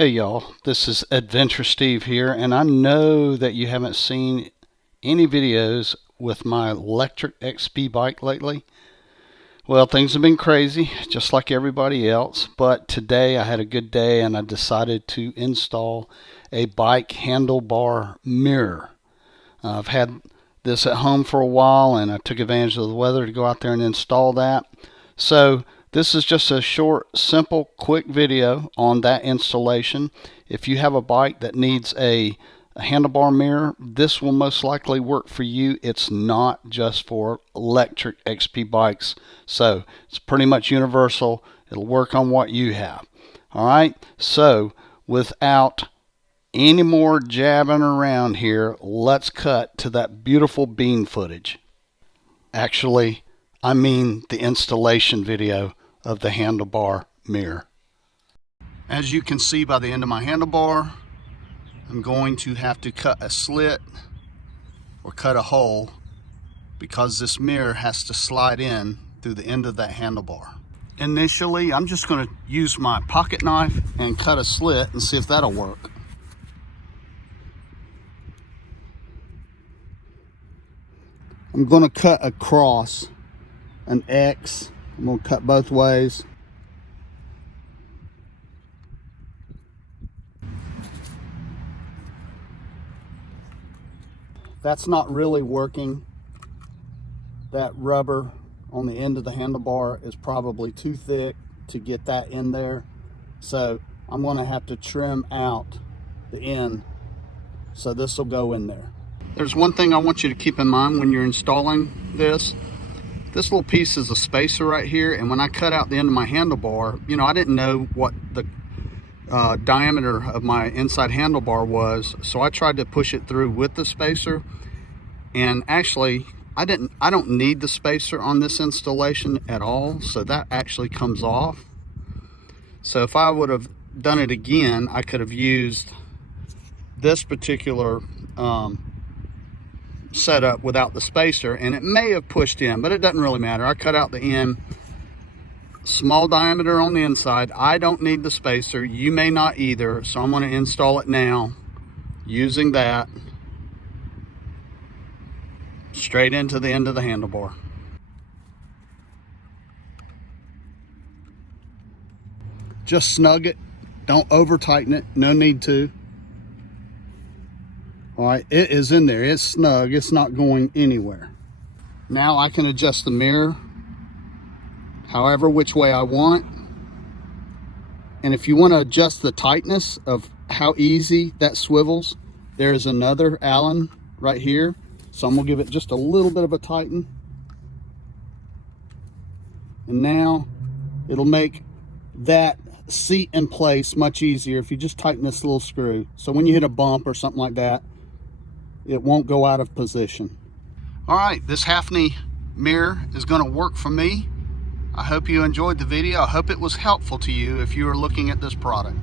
Hey y'all, this is Adventure Steve here, and I know that you haven't seen any videos with my Lectric XP bike lately. Well, things have been crazy, just like everybody else, but today I had a good day and I decided to install a bike handlebar mirror. I've had this at home for a while and I took advantage of the weather to go out there and install that. So this is just a short, simple, quick video on that installation. If you have a bike that needs a handlebar mirror, this will most likely work for you. It's not just for Lectric XP bikes, so it's pretty much universal. It'll work on what you have. All right, so without any more jabbing around here, let's cut to that beautiful bean footage. Actually, I mean the installation video of the handlebar mirror. As you can see by the end of my handlebar, I'm going to have to cut a slit or cut a hole because this mirror has to slide in through the end of that handlebar. Initially, I'm just going to use my pocket knife and cut a slit and see if that'll work. I'm going to cut across an X. I'm going to cut both ways. That's not really working. That rubber on the end of the handlebar is probably too thick to get that in there. So I'm going to have to trim out the end so this will go in there. There's one thing I want you to keep in mind when you're installing this. This little piece is a spacer right here, and when I cut out the end of my handlebar, I didn't know what the diameter of my inside handlebar was, so I tried to push it through with the spacer, and actually I don't need the spacer on this installation at all, so that actually comes off. So if I would have done it again, I could have used this particular setup without the spacer, and it may have pushed in, but it doesn't really matter. I cut out the end, small diameter on the inside. I don't need the spacer. You may not either, so I'm going to install it now using that straight into the end of the handlebar. Just snug it, don't over tighten it, no need to. All right, it is in there, it's snug, it's not going anywhere. Now I can adjust the mirror however which way I want. And if you want to adjust the tightness of how easy that swivels, there's another Allen right here. So I'm gonna give it just a little bit of a tighten. And now it'll make that seat in place much easier if you just tighten this little screw. So when you hit a bump or something like that, it won't go out of position. All right, this Hafny mirror is going to work for me. I hope you enjoyed the video. I hope it was helpful to you if you are looking at this product.